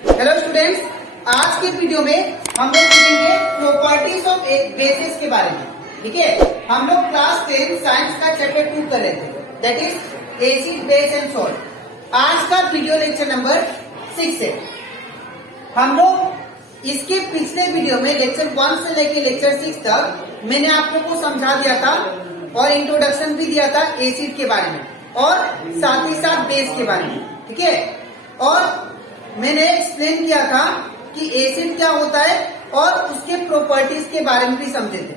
Hello students, आज के video में हम लोग सीखेंगे प्रॉपर्टीज ऑफ बेसिस के बारे में। ठीक है, हम लोग क्लास 10 साइंस का चैप्टर 2 कर रहे थे, that is acid base and salt. आज का वीडियो लेक्चर नंबर 6 है। हम लोग इसके पिछले वीडियो में लेक्चर 1 से लेकर लेक्चर 6 तक मैंने आप लोग को समझा दिया था और इंट्रोडक्शन भी दिया था एसिड के बारे में और साथ ही साथ बेस के बारे में। ठीक है, और मैंने एक्सप्लेन किया था कि एसिड क्या होता है और उसके प्रॉपर्टीज के बारे में भी समझे थे।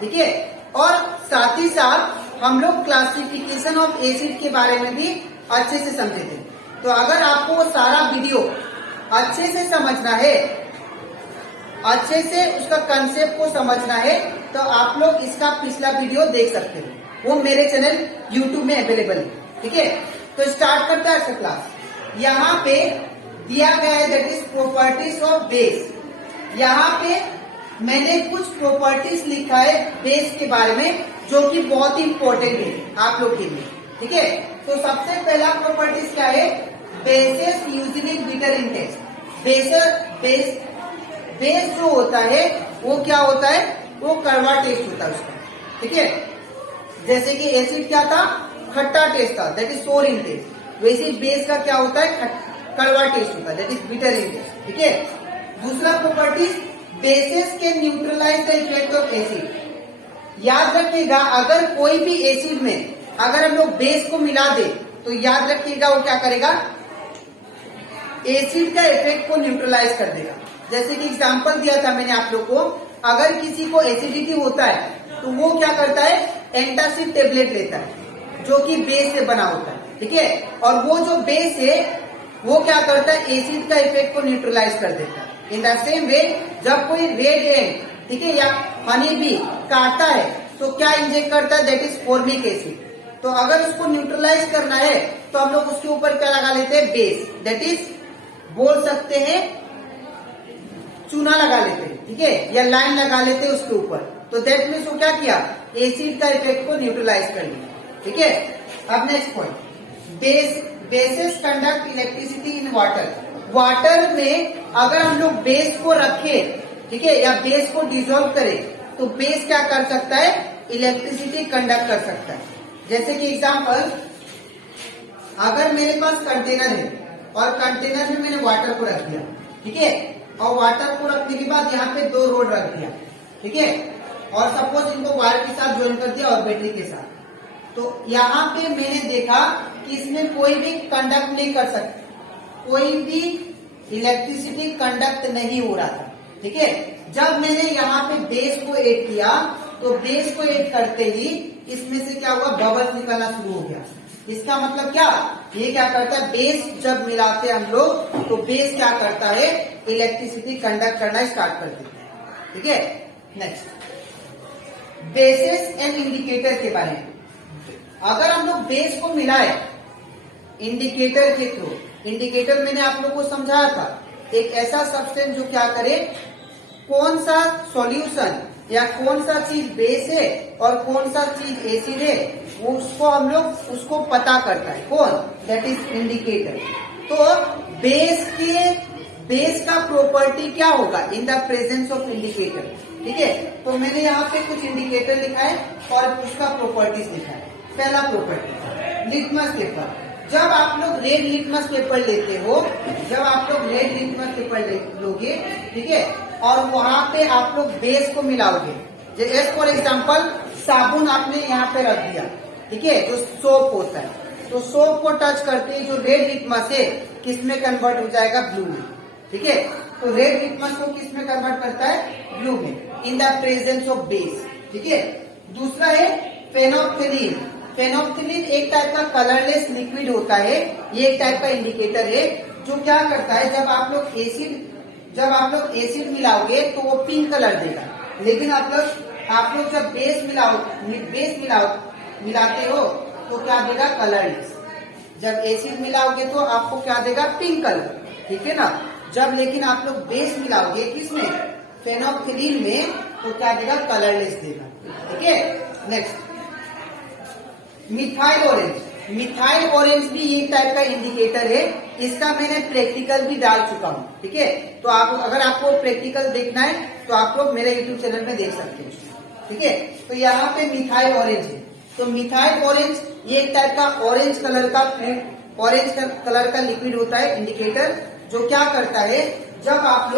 ठीक है, और साथ ही साथ हम लोग क्लासिफिकेशन ऑफ एसिड के बारे में भी अच्छे से समझे थे। तो अगर आपको सारा वीडियो अच्छे से समझना है, अच्छे से उसका कंसेप्ट को समझना है, तो आप लोग इसका पिछला वीडियो देख सकते हो, वो मेरे चैनल यूट्यूब में अवेलेबल है। ठीक है, तो स्टार्ट करते हैं आज का क्लास। यहाँ पे दिया गया है that is properties of base. यहाँ पे मैंने कुछ प्रॉपर्टीज लिखा है बेस के बारे में जो कि बहुत ही इंपॉर्टेंट है आप लोग के लिए। ठीक है, तो सबसे पहला प्रॉपर्टीज क्या है? Bases usually bitter in taste. Base जो होता है वो क्या होता है? वो कड़वा टेस्ट होता है उसका। ठीक है, जैसे कि एसिड क्या था? खट्टा टेस्ट था, दैट इज सोर इन टेस्ट। वैसे बेस का क्या होता है? कड़वा टेस्ट होता है, that is bitter in taste. ठीक है, दूसरा property, bases can neutralise the effect of acid. याद रखिएगा, अगर कोई भी एसिड में अगर हम लोग बेस को मिला दे तो याद रखिएगा वो क्या करेगा? एसिड का इफेक्ट को न्यूट्रलाइज कर देगा। जैसे कि एग्जांपल दिया था मैंने आप लोग को, अगर किसी को एसिडिटी होता है तो वो क्या करता है? एंटासिड टेबलेट लेता है जो कि बेस से बना होता है। ठीक है, और वो जो बेस है वो क्या करता है? एसिड का इफेक्ट को न्यूट्रलाइज कर देता है। इन द सेम वे, जब कोई रेड एंड, ठीक है, या हनी बी काटता है तो क्या इंजेक्ट करता है? That is formic acid. तो अगर उसको न्यूट्रलाइज करना है तो हम लोग उसके ऊपर क्या लगा लेते हैं? बेस, दैट इज बोल सकते हैं चूना लगा लेते हैं। ठीक है, या लाइन लगा लेते हैं उसके ऊपर। तो दैट मीन्स वो क्या किया? एसिड का इफेक्ट को न्यूट्रलाइज कर लिया। ठीक है, अब next point, bases conduct electricity in water में अगर हम लोग बेस को रखें, ठीक है, या बेस को डिसॉल्व करें तो बेस क्या कर सकता है? इलेक्ट्रिसिटी कंडक्ट कर सकता है। जैसे कि एग्जांपल, अगर मेरे पास कंटेनर है और कंटेनर में मैंने वाटर को रख दिया, ठीक है, और वाटर को रखने के बाद यहाँ पे 2 रोड रख दिया, ठीक है, और सपोज इनको वायर के साथ ज्वाइन कर दिया और बैटरी के साथ, तो यहाँ पे मैंने देखा कि इसमें कोई भी कंडक्ट नहीं कर सकता, कोई भी इलेक्ट्रिसिटी कंडक्ट नहीं हो रहा था। ठीक है, जब मैंने यहाँ पे बेस को ऐड किया तो बेस को ऐड करते ही इसमें से क्या हुआ? बबल्स निकलना शुरू हो गया। इसका मतलब क्या? ये क्या करता है? बेस जब मिलाते हम लोग तो बेस क्या करता है? इलेक्ट्रिसिटी कंडक्ट करना स्टार्ट कर देता है। ठीक है, नेक्स्ट, बेसिस एंड इंडिकेटर के बारे में। अगर हम लोग बेस को मिलाए इंडिकेटर के थ्रू, इंडिकेटर मैंने आप लोग को समझाया था, एक ऐसा सब्सटेंस जो क्या करे, कौन सा सॉल्यूशन या कौन सा चीज बेस है और कौन सा चीज एसिड है, वो उसको हम लोग उसको पता करता है। कौन? That is indicator. तो बेस का प्रॉपर्टी क्या होगा? इन द प्रेजेंस ऑफ इंडिकेटर। ठीक है, तो मैंने यहाँ पे कुछ इंडिकेटर लिखा है और उसका प्रॉपर्टीज लिखा है। पहला प्रॉपर्टी, लिटमस पेपर। जब आप लोग रेड लिटमस पेपर लेते हो, जब आप लोग रेड लिटमस पेपर लोगे, ठीक है, और वहां पे आप लोग बेस को मिलाओगे, जैसे फॉर एग्जांपल साबुन आपने यहाँ पे रख दिया, ठीक है, जो सोप होता है, तो सोप को टच करते ही जो रेड लिटमस है किस में कन्वर्ट हो जाएगा? ब्लू में। ठीक है, तो रेड लिटमस को किस में कन्वर्ट करता है? ब्लू में, इन द प्रेजेंस ऑफ बेस। ठीक है, दूसरा है फेनोल्फथालीन। फेनोल्फथालीन एक टाइप का कलरलेस लिक्विड होता है, ये एक टाइप का इंडिकेटर है जो क्या करता है, जब आप लोग एसिड मिलाओगे तो वो पिंक कलर देगा, लेकिन आप लोग जब बेस मिलाते हो तो क्या देगा? कलरलेस। जब एसिड मिलाओगे तो आपको क्या देगा? Pink colour. ठीक है ना, जब लेकिन आप लोग बेस मिलाओगे किसमें? फेनोल्फथालीन में, तो क्या देगा? कलरलेस देगा। ठीक है, next, methyl orange. Methyl orange भी एक टाइप का इंडिकेटर है इसका मैंने प्रैक्टिकल भी डाल चुका हूँ, ठीक है। तो आप अगर आपको प्रैक्टिकल देखना है तो आप लोग मेरे यूट्यूब चैनल में देख सकते हैं, ठीक है। तो यहाँ पे मिथाइल ऑरेंज है, तो मिथाइल ऑरेंज ये एक टाइप का ऑरेंज कलर का लिक्विड होता है, इंडिकेटर, जो क्या करता है, जब आप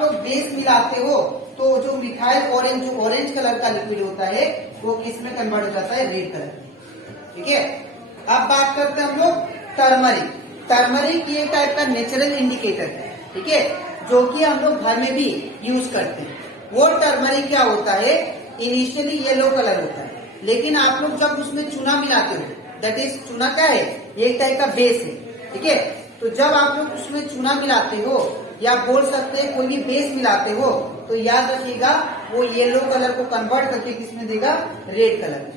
लोग बेस मिलाते हो तो जो मिथाइल ऑरेंज, जो ऑरेंज कलर का लिक्विड होता है, वो किस में कन्वर्ट हो जाता है, रेड कलर में, ठीक है। अब बात करते हैं हम लोग टर्मरिक। टर्मरिक ये टाइप का नेचुरल इंडिकेटर है, ठीक है, जो कि हम लोग घर में भी यूज करते हैं। वो टर्मरिक क्या होता है, इनिशियली येलो कलर होता है, लेकिन आप लोग जब उसमें चूना मिलाते हो, दैट इज चूना क्या है, ये एक टाइप का बेस है, ठीक है। तो जब आप लोग उसमें चूना मिलाते हो या बोल सकते हैं कोई भी बेस मिलाते हो, तो याद रखिएगा वो येलो कलर को कन्वर्ट करके किसमें देगा, रेड कलर में,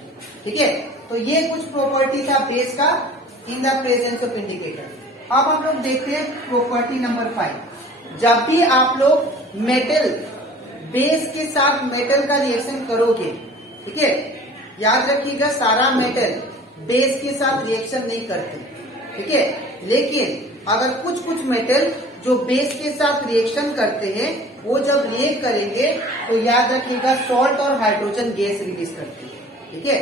ठीक है। तो ये कुछ प्रॉपर्टी था बेस का इन द प्रेजेंस ऑफ इंडिकेटर। अब हम लोग देखते हैं प्रॉपर्टी नंबर 5। जब भी आप लोग मेटल, बेस के साथ मेटल का रिएक्शन करोगे, ठीक है, याद रखिएगा सारा मेटल बेस के साथ रिएक्शन नहीं करते, ठीक है, लेकिन अगर कुछ मेटल जो बेस के साथ रिएक्शन करते हैं, वो जब रिएक्ट करेंगे तो याद रखिएगा सॉल्ट और हाइड्रोजन गैस रिलीज करते हैं, ठीक है।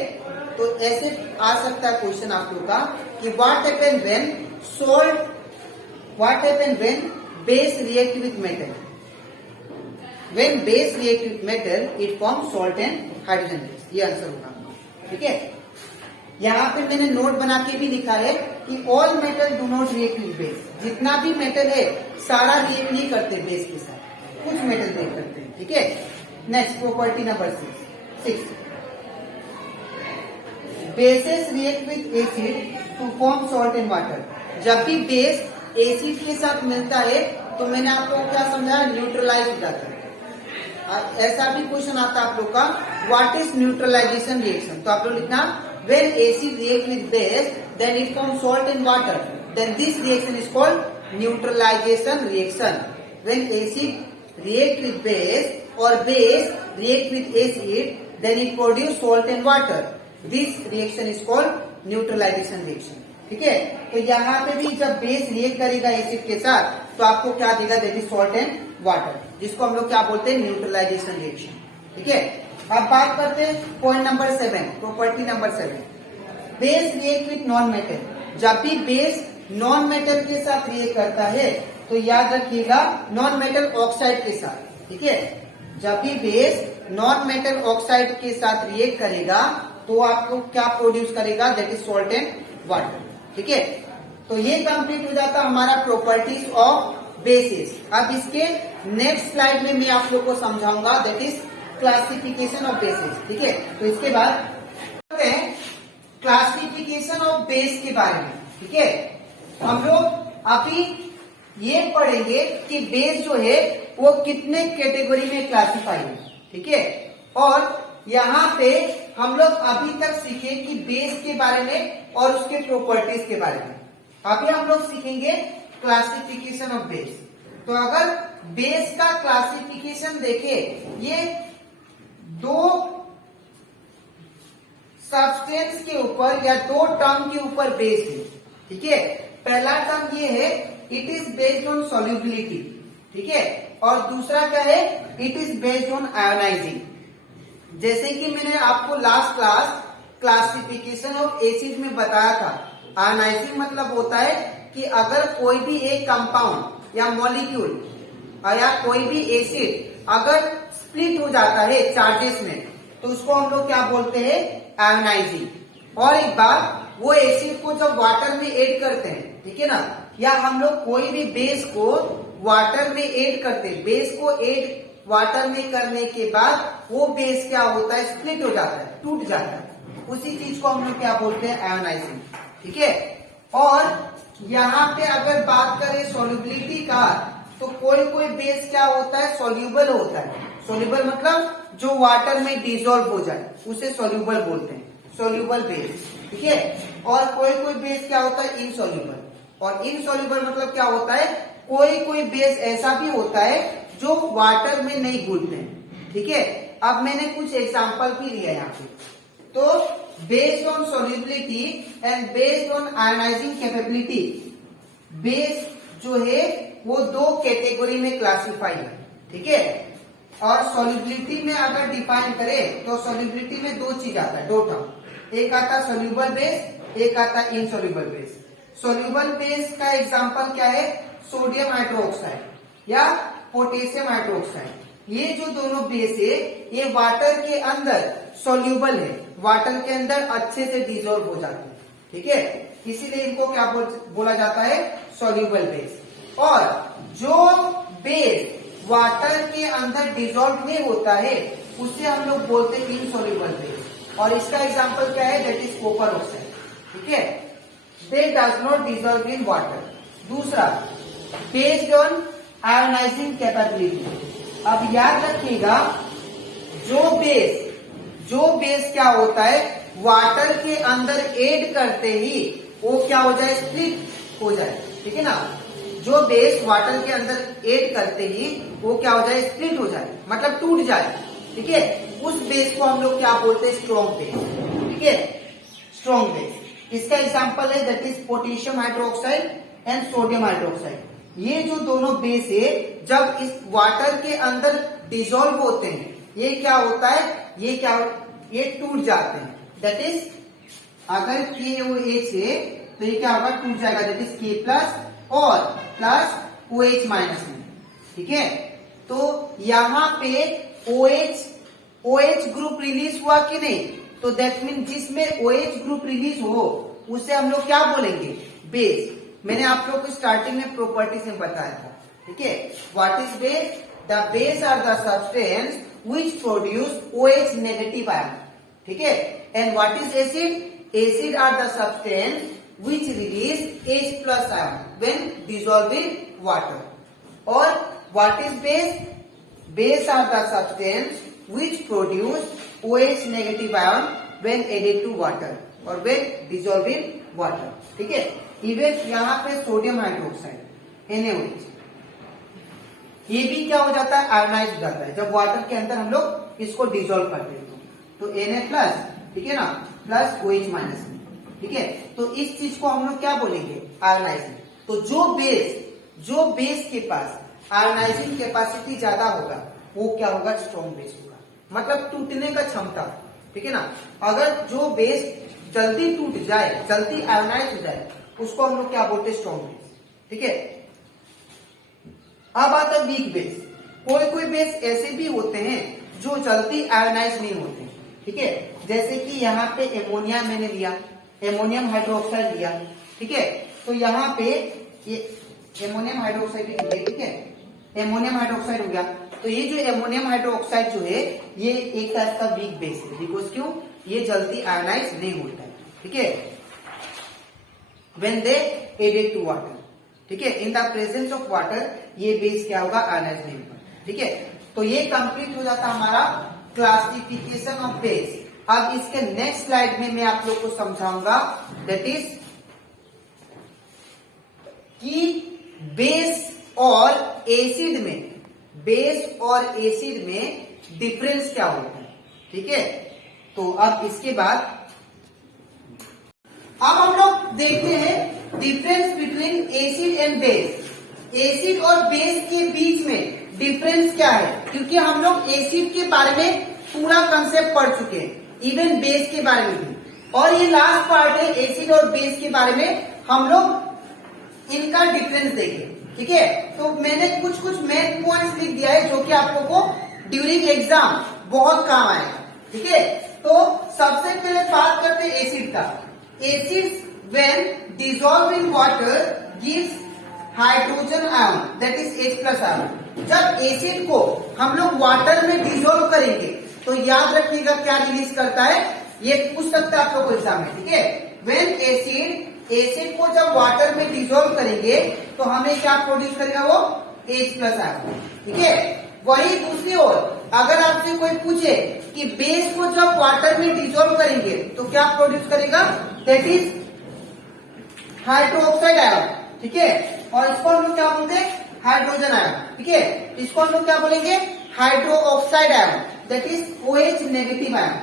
तो ऐसे आ सकता है क्वेश्चन आप लोगों का कि what happen when base react with metal, when base react with metal it form salt and hydrogen gas, ये आंसर होगा, ठीक है। यहाँ पे मैंने नोट बना के भी लिखा है कि all metal do not react with base, जितना भी मेटल है सारा रिएक्ट नहीं करते बेस के साथ, कुछ मेटल रिएक्ट करते हैं, ठीक है। Next property number 6, bases react with acid to form salt and water. जब भी बेस एसिड के साथ मिलता है तो मैंने आपको क्या समझाया, न्यूट्रलाइज हो जाता है। ऐसा भी क्वेश्चन आता है आप लोग का, व्हाट इज न्यूट्रलाइजेशन रिएक्शन, तो आप लोग लिखना when acid react with base then it forms salt and water, then this reaction is called neutralization reaction. When acid react with base or base react with acid then it produce salt and water, this reaction is called neutralization reaction, ठीक है। तो यहाँ पे भी जब base react करेगा acid के साथ तो आपको क्या देगा, that is salt and water, जिसको हम लोग क्या बोलते हैं, न्यूट्रलाइजेशन रिएक्शन, ठीक है। अब बात करते हैं point number 7, property number 7, base react with non metal. जब भी बेस नॉन मेटल के साथ रिएक्ट करता है तो याद रखिएगा नॉन मेटल ऑक्साइड के साथ, ठीक है, जब भी बेस नॉन मेटल ऑक्साइड के साथ रिएक्ट करेगा तो आपको क्या प्रोड्यूस करेगा, that is salt and water, ठीक है। तो ये कंप्लीट हो जाता हमारा प्रॉपर्टीज ऑफ बेसिस। अब इसके नेक्स्ट स्लाइड में मैं आप लोग को समझाऊंगा, that is classification of basis, ठीक है। तो इसके बाद करते हैं क्लासिफिकेशन ऑफ बेस के बारे में, ठीक है। हम लोग अभी ये पढ़ेंगे कि बेस जो है वो कितने कैटेगरी में क्लासिफाई है, ठीक है। और यहाँ पे हम लोग अभी तक सीखे कि बेस के बारे में और उसके प्रॉपर्टीज के बारे में। अभी हम लोग सीखेंगे क्लासिफिकेशन ऑफ बेस। तो अगर बेस का क्लासिफिकेशन देखे, ये दो सब्सटेंस के ऊपर या दो टर्म के ऊपर बेस है, ठीक है। पहला टर्म ये है, it is based on solubility, ठीक है, और दूसरा क्या है, it is based on ionising. जैसे कि मैंने आपको last class classification of acid में बताया था, आयोनाइजिंग मतलब होता है कि अगर कोई भी एक कंपाउंड या मॉलिक्यूल या कोई भी एसिड अगर स्प्लिट हो जाता है चार्जेस में, तो उसको हम लोग क्या बोलते हैं, आयोनाइजिंग। और एक बात, वो एसिड को जब वाटर में ऐड करते हैं, ठीक है ना, या हम लोग कोई भी बेस को वाटर में ऐड करते हैं, बेस को ऐड वाटर में करने के बाद वो बेस क्या होता है, स्प्लिट हो जाता है, टूट जाता है, उसी चीज को हम लोग क्या बोलते हैं, आयोनाइजिंग, ठीक है। और यहाँ पे अगर बात करें सॉल्युबिलिटी का, तो कोई कोई बेस क्या होता है, सॉल्यूबल होता है। सॉल्यूबल मतलब जो वाटर में डिसॉल्व हो जाए उसे सॉल्यूबल बोलते हैं, सॉल्यूबल बेस, ठीक है। और कोई कोई बेस क्या होता है, इनसॉल्यूबल। और इनसॉल्यूबल मतलब क्या होता है, कोई कोई बेस ऐसा भी होता है जो वाटर में नहीं घुलते हैं, ठीक है। अब मैंने कुछ एग्जांपल भी लिया यहाँ पे। तो based on solubility and based on ionising capability, base जो है वो दो कैटेगरी में क्लासिफाई है, ठीक है। और सॉल्युबिलिटी में अगर डिफाइन करें तो सॉल्युबिलिटी में दो चीज आता है, दो टर्म, एक आता है सोल्यूबल बेस, एक आता है इनसोल्यूबल बेस। सोल्यूबल बेस का एग्जांपल क्या है, सोडियम हाइड्रोक्साइड या पोटेशियम हाइड्रोक्साइड। ये जो दोनों बेस है ये वाटर के अंदर सोल्यूबल है, वाटर के अंदर अच्छे से डिजोल्व हो जाते हैं, ठीक है। इसीलिए इनको क्या बोला जाता है, सोल्यूबल बेस। और जो बेस वाटर के अंदर डिजोल्व नहीं होता है उसे हम लोग बोलते हैं इनसोल्यूबल बेस। और इसका एग्जांपल क्या है, दैट इज कॉपर ऑक्साइड, ठीक है। दे does not dissolve in water. दूसरा, बेस्ड ऑन आयोनाइजिंग कैपेबिलिटी। अब याद रखिएगा, जो बेस क्या होता है, वाटर के अंदर ऐड करते ही वो क्या हो जाए, स्प्लिट हो जाए, ठीक है ना। जो बेस वाटर के अंदर ऐड करते ही वो क्या हो जाए, स्प्लिट हो जाए, मतलब टूट जाए, ठीक है। उस बेस को हम लोग क्या बोलते हैं, स्ट्रॉन्ग बेस, ठीक है, स्ट्रॉन्ग बेस। इसका एग्जांपल है that is potassium hydroxide and sodium hydroxide. ये जो दोनों बेस है जब इस वाटर के अंदर डिजोल्व होते हैं ये क्या होता है, ये टूट जाते हैं। दैट इज अगर KOH है तो ये क्या होगा, टूट जाएगा, दैट इज K+ और प्लस OH माइनस में, ठीक है। तो यहाँ पे OH ग्रुप रिलीज हुआ कि नहीं, तो दैट मीन जिसमें OH ग्रुप रिलीज हो उसे हम लोग क्या बोलेंगे, बेस। मैंने आप लोग को स्टार्टिंग में प्रॉपर्टीज में बताया था, ठीक है। What is base, the base are the substance which produce OH negative ion, ठीक है। And what is acid, acid are the substance which release H+ ion when dissolved in water. और what is base? Base are the substance which produce OH negative ion when added to water or when dissolved in water, ठीक है। Even यहाँ पे sodium hydroxide NaOH, ये भी क्या हो जाता है, आयोनाइज हो जाता है जब वाटर के अंदर हम लोग इसको डिजोल्व करते हैं तो Na+, ठीक है ना, प्लस OH माइनस, ठीक है। तो इस चीज को हम लोग क्या बोलेंगे, आयोनाइजिंग। तो जो बेस के पास आयोनाइजिंग कैपेसिटी ज्यादा होगा वो क्या होगा, स्ट्रॉन्ग बेस होगा, मतलब टूटने का क्षमता, ठीक है ना। अगर जो बेस जल्दी टूट जाए, जल्दी आयोनाइज हो जाए, उसको हम लोग क्या बोलते हैं, स्ट्रॉन्ग बेस, ठीक है। अब आता है वीक बेस। कोई बेस ऐसे भी होते हैं जो जल्दी आयोनाइज नहीं होते, ठीक है। जैसे कि यहाँ पे एमोनिया मैंने लिया, एमोनियम हाइड्रोक्साइड लिया, ठीक है। तो यहाँ पे ये एमोनियम हाइड्रोक्साइड लिया, ठीक है, एमोनियम हाइड्रोक्साइड हो गया। तो ये जो एमोनियम हाइड्रोक्साइड जो है ये एक टाइप का वीक बेस है, बिकॉज क्यों, ये जल्दी आयोनाइज नहीं होता है, ठीक है, when they added to water, ठीक है। In the presence of water ये बेस क्या होगा, आयोनाइज नहीं होगा, ठीक है। तो ये कंप्लीट हो जाता हमारा क्लासिफिकेशन ऑफ बेस। अब इसके नेक्स्ट स्लाइड में मैं आप लोग को समझाऊंगा दैट इज कि बेस और एसिड में डिफरेंस क्या होता है, ठीक है। तो अब इसके बाद अब हम लोग देखते हैं difference between acid and base. Acid और बेस के बीच में डिफरेंस क्या है, क्योंकि हम लोग एसिड के बारे में पूरा कंसेप्ट पढ़ चुके हैं, इवन बेस के बारे में भी, और ये लास्ट पार्ट है एसिड और बेस के बारे में हम लोग इनका डिफरेंस देंगे, ठीक है। तो मैंने कुछ मेन पॉइंट्स लिख दिया है जो कि आप लोगों को ड्यूरिंग एग्जाम बहुत काम आएगा, ठीक है। तो सबसे पहले बात करते हैं एसिड का। Acid when dissolve in water gives hydrogen ion, that is H+ ion. जब एसिड को हम लोग वाटर में डिसॉल्व करेंगे तो याद रखिएगा क्या रिलीज करता है, ये पूछ सकता है आप लोग को एग्जाम में, ठीक है। व्हेन एसिड को जब वाटर में डिसॉल्व करेंगे तो हमें क्या प्रोड्यूस करेगा, वो H+ आयन, ठीक है। वही दूसरी ओर अगर आपसे कोई पूछे कि बेस को जब वाटर में डिसॉल्व करेंगे तो क्या प्रोड्यूस करेगा, दैट इज हाइड्रोक्साइड आयन, ठीक है। और इसको हम लोग क्या बोलते हैं, हाइड्रोजन आयन, ठीक है। इसको हम लोग क्या बोलेंगे, hydroxide ion, that is OH negative ion,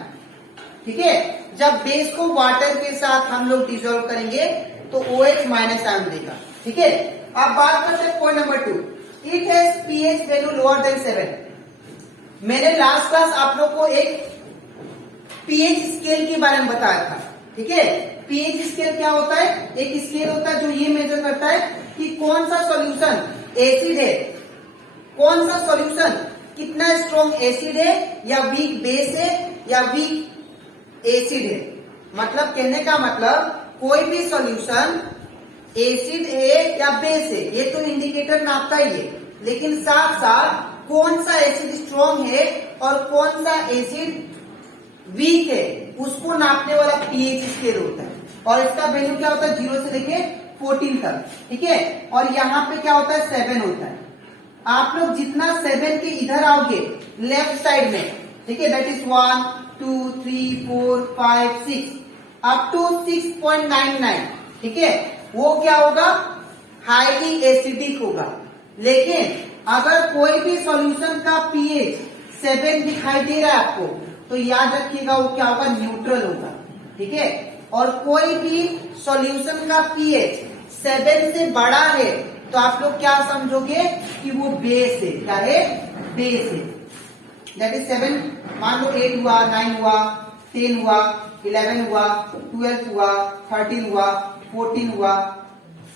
ठीक है। जब बेस को वाटर के साथ हम लोग डिसॉल्व करेंगे तो OH माइनस आयन देगा, ठीक है, अब बात करते हैं point number 2, it has pH value lower than 7। मैंने लास्ट क्लास आप लोग को एक पीएच स्केल के बारे में बताया था। ठीक है, पीएच स्केल क्या होता है? एक स्केल होता है जो ये मेजर करता है कि कौन सा सॉल्यूशन एसिड है, कौन सा सॉल्यूशन कितना स्ट्रॉन्ग एसिड है या वीक बेस है या वीक एसिड है। मतलब कहने का मतलब कोई भी सॉल्यूशन एसिड है या बेस है ये तो इंडिकेटर नापता ही है, लेकिन साथ साथ कौन सा एसिड स्ट्रॉन्ग है और कौन सा एसिड वीक है उसको नापने वाला पीएच स्केल होता है। और इसका वैल्यू क्या होता है? 0 से लेके 14 तक। ठीक है, और यहाँ पे क्या होता है? 7 होता है। आप लोग जितना 7 के इधर आओगे लेफ्ट साइड में, ठीक है, दैट इज 1 2 3 4 5 6 अप टू 6.99, ठीक है, वो क्या होगा? हाईली एसिडिक होगा। लेकिन अगर कोई भी सॉल्यूशन का पीएच 7 दिखाई दे रहा है आपको, तो याद रखिएगा वो क्या होगा? न्यूट्रल होगा। ठीक है, और कोई भी सॉल्यूशन का पीएच 7 से बड़ा है तो आप लोग क्या समझोगे कि वो बेस है। क्या है? बेस है। दैट इज 7, मान लो 8 हुआ, 9 हुआ, 10 हुआ, 11 हुआ, 12 हुआ, 13 हुआ, 14 हुआ।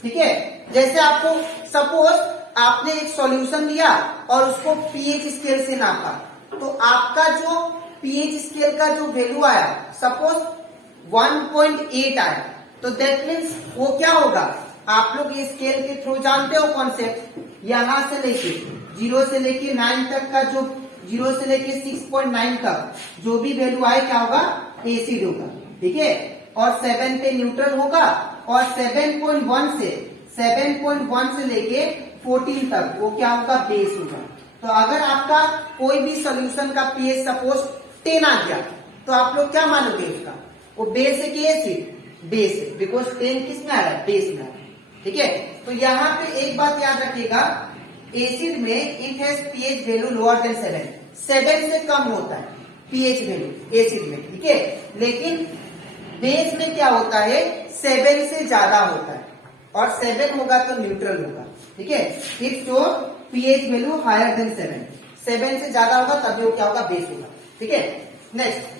ठीक है, जैसे आपको सपोज आपने एक सॉल्यूशन लिया और उसको पीएच स्केल से नापा, तो आपका जो पीएच स्केल का जो वैल्यू आया सपोज 1.8 आया, तो दैट मीन्स वो क्या होगा? आप लोग ये स्केल के थ्रू जानते हो कॉन्सेप्ट, यहां से लेके 0 से लेके 9 तक का जो 0 से लेके 6.9 तक जो भी वैल्यू आए क्या होगा? एसिड होगा। ठीक है, और 7 पे न्यूट्रल होगा, और 7.1 से लेके 14 तक वो क्या होगा? बेस होगा। तो अगर आपका कोई भी सोल्यूशन का पीएच सपोज 10 आ गया, तो आप लोग क्या मानोगे? उसका वो बेस है कि एसिड? बेस है, बिकॉज 10 किस में आ रहा है? बेस में आ रहा है। ठीक है, तो यहाँ पे एक बात याद रखिएगा, एसिड में it has pH value lower than 7 से कम होता है पीएच वैल्यू एसिड में। ठीक है, लेकिन बेस में क्या होता है? 7 से ज्यादा होता है, और 7 होगा तो न्यूट्रल होगा। ठीक है, इट्स जो पीएच वैल्यू हायर देन 7 से ज्यादा होगा तभी वो क्या होगा? बेस होगा। ठीक है, next,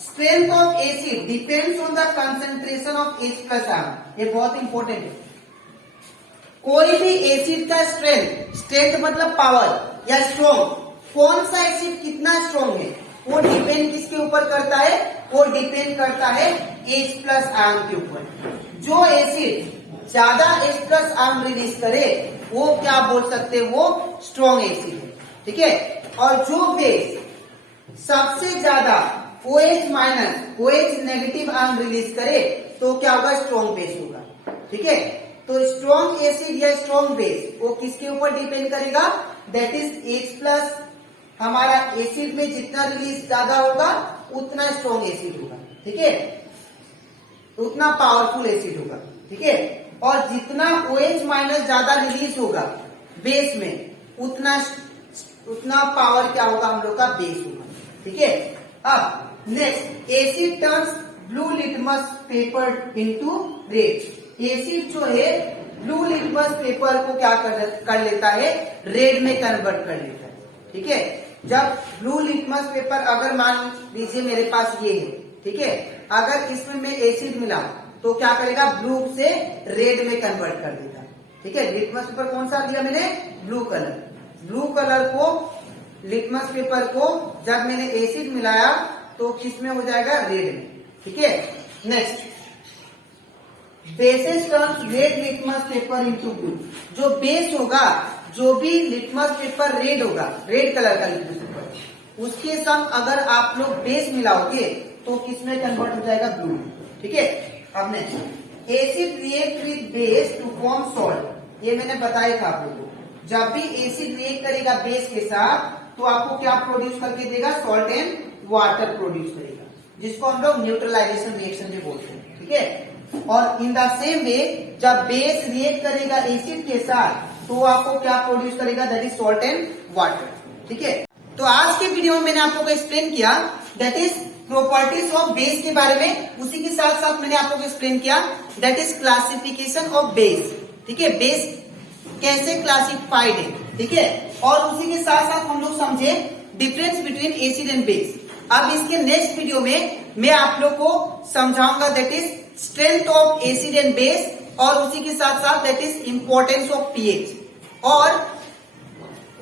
strength of acid depends on the concentration of H+R। ये बहुत इंपॉर्टेंट है। कोई भी एसिड का स्ट्रेंथ मतलब पावर या स्ट्रॉन्ग, कौन सा एसिड कितना स्ट्रॉन्ग है वो डिपेंड किसके ऊपर करता है? वो डिपेंड करता है H+ आयन के ऊपर। जो एसिड ज्यादा H+ आयन रिलीज करे वो क्या बोल सकते हैं? वो स्ट्रॉन्ग एसिड है। ठीक है, और जो बेस सबसे ज्यादा OH- OH negative ion release करे तो क्या होगा? स्ट्रॉन्ग बेस होगा। ठीक है, तो स्ट्रॉन्ग एसिड या स्ट्रॉन्ग बेस वो किसके ऊपर डिपेंड करेगा? That is H+। हमारा एसिड में जितना रिलीज ज्यादा होगा उतना स्ट्रॉन्ग एसिड होगा। ठीक है, उतना पावरफुल एसिड होगा। ठीक है, और जितना OH- ज्यादा रिलीज होगा बेस में उतना पावर क्या होगा? हम लोग का बेस होगा। ठीक है, अब next, asset turns blue litmus paper into red. Acid जो है ब्लू लिटमस पेपर को क्या कर लेता है? रेड में कन्वर्ट कर लेता है। ठीक है, जब ब्लू लिटमस पेपर अगर मान लीजिए मेरे पास ये है, ठीक है, अगर इसमें मैं एसिड मिला तो क्या करेगा? ब्लू से रेड में कन्वर्ट कर देगा। ठीक है, लिटमस पेपर कौन सा दिया मैंने? Blue colour. ब्लू कलर को लिटमस पेपर को जब मैंने एसिड मिलाया तो किसमें हो जाएगा? रेड में। ठीक है, next, bases turns red litmus paper into blue. जो बेस होगा, जो भी लिटमस पेपर रेड होगा, रेड कलर का लिटमस पेपर, उसके संग अगर आप लोग बेस मिलाओगे तो किसमें कन्वर्ट हो जाएगा? ब्लू। ठीक है, अब next, acid react with base to form salt. ये मैंने बताया था आप लोगों को, जब भी एसिड रिएक्ट करेगा बेस के साथ तो आपको क्या प्रोड्यूस करके देगा? सॉल्ट एंड वाटर प्रोड्यूस करेगा, जिसको हम लोग न्यूट्रलाइजेशन रिएक्शन भी बोलते हैं। ठीक है, और इन द सेम वे जब बेस रिएक्ट करेगा एसिड के साथ तो आपको क्या प्रोड्यूस करेगा? That is salt and water. ठीक है, तो आज के वीडियो में मैंने आप लोगों को एक्सप्लेन किया that is properties of base के बारे में। उसी के साथ साथ मैंने आप लोगों को एक्सप्लेन किया that is classification of base. ठीक है, बेस कैसे क्लासिफाइड है, ठीक है। और उसी के साथ साथ हम लोग समझे difference between acid and base. अब इसके नेक्स्ट वीडियो में मैं आप लोग को समझाऊंगा that is strength of acid and base, और उसी के साथ साथ that is importance of pH, और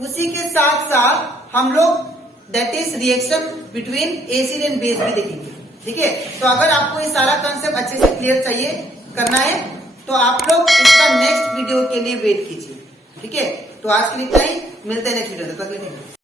उसी के साथ साथ हम लोग that is reaction between acid and base भी देखेंगे, ठीक है। तो अगर आपको ये सारा कंसेप्ट अच्छे से क्लियर चाहिए करना है तो आप लोग इसका नेक्स्ट वीडियो के लिए वेट कीजिए, ठीक है। तो आज के लिए इतना ही, मिलते हैं नेक्स्ट वीडियो में, तब तक के लिए।